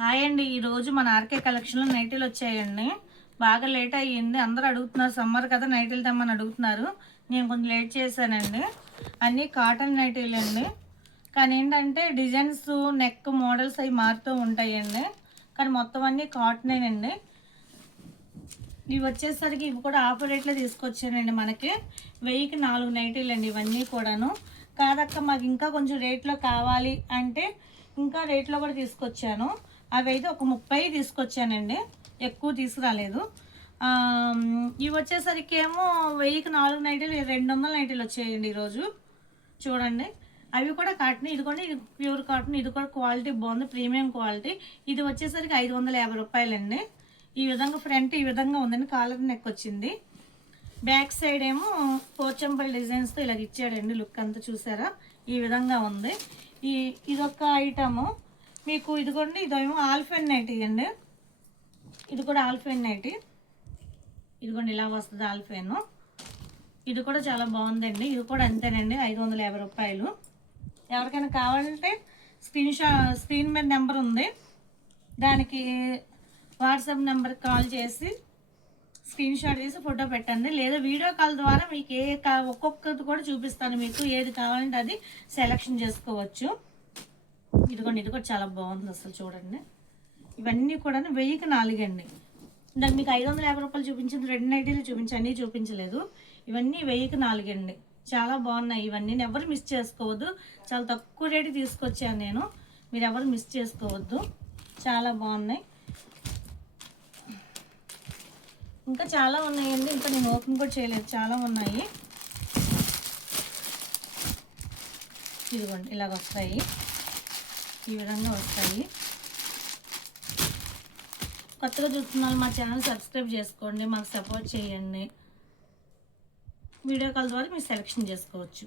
Hi అండి. ఈరోజు మన ఆర్కే కలెక్షన్లో నైటీలు వచ్చాయండి. బాగా లేట్ అయ్యింది. అందరూ అడుగుతున్నారు, సమ్మర్ కదా నైటీలు తెమ్మని అడుగుతున్నారు. నేను కొంచెం లేట్ చేశానండి. అన్నీ కాటన్ నైటీలు అండి. కానీ ఏంటంటే డిజైన్స్, నెక్ మోడల్స్ అవి మారుతూ ఉంటాయండి. కానీ మొత్తం అన్నీ కాటనేనండి. ఇవి వచ్చేసరికి ఇవి కూడా ఆఫర్ రేట్లో తీసుకొచ్చానండి. మనకి 1000కి 4 నైటీలు అండి ఇవన్నీ కూడాను. కాదక్క మాకు ఇంకా కొంచెం రేట్లో కావాలి అంటే ఇంకా రేట్లో కూడా తీసుకొచ్చాను. అవి అయితే ఒక 30 తీసుకొచ్చానండి, ఎక్కువ తీసుకురాలేదు. ఇవి వచ్చేసరికి ఏమో 1000కి 4 నైటీలు 200 నైటీలు వచ్చాయండి ఈరోజు. చూడండి, అవి కూడా కాటన్. ఇదిగోండి, ఇది ప్యూర్ కాటన్. ఇది కూడా క్వాలిటీ బాగుంది, ప్రీమియం క్వాలిటీ. ఇది వచ్చేసరికి 550 రూపాయలండి. ఈ విధంగా ఫ్రంట్ ఈ విధంగా ఉందండి, కాలర్ నెక్ వచ్చింది. బ్యాక్ సైడ్ ఏమో పోచంపల్లి డిజైన్స్తో ఇలా ఇచ్చాడండి. లుక్ అంతా చూసారా, ఈ విధంగా ఉంది. ఇదొక ఐటము మీకు. ఇదిగోండి, ఇదేమో ఆల్ఫెన్ నైటీ అండి. ఇది కూడా ఆల్ఫెన్ నైటీ. ఇదిగోండి, ఇలా వస్తుంది ఆల్ఫెన్. ఇది కూడా చాలా బాగుందండి. ఇది కూడా అంతేనండి, 550 రూపాయలు. ఎవరికైనా కావాలంటే స్క్రీన్ మీద నెంబర్ ఉంది, దానికి వాట్సాప్ నెంబర్కి కాల్ చేసి స్క్రీన్ షాట్ తీసి ఫోటో పెట్టండి. లేదా వీడియో కాల్ ద్వారా మీకు ఒక్కొక్కటి కూడా చూపిస్తాను. మీకు ఏది కావాలంటే అది సెలెక్షన్ చేసుకోవచ్చు. ఇదిగోండి, ఇది కూడా చాలా బాగుంది అసలు. చూడండి, ఇవన్నీ కూడా 1000కి 4 అండి. దానికి మీకు 550 రూపాయలు చూపించింది, 2 నైటీలు చూపించి అన్నీ చూపించలేదు. ఇవన్నీ 1000కి 4 అండి. చాలా బాగున్నాయి ఇవన్నీ. ఎవరు మిస్ చేసుకోవద్దు. చాలా తక్కువ రేటు తీసుకొచ్చాను నేను, మీరు ఎవరు మిస్ చేసుకోవద్దు. చాలా బాగున్నాయి. ఇంకా చాలా ఉన్నాయండి, ఇంకా నేను ఓపెన్ కూడా చేయలేదు, చాలా ఉన్నాయి. ఇదిగోండి, ఇలాగ వస్తాయి, ఈ విధంగా వస్తాయి. కొత్తగా చూస్తున్న మా ఛానల్ సబ్స్క్రైబ్ చేసుకోండి, మాకు సపోర్ట్ చేయండి. వీడియో కాల్ ద్వారా మీరు సెలెక్షన్ చేసుకోవచ్చు.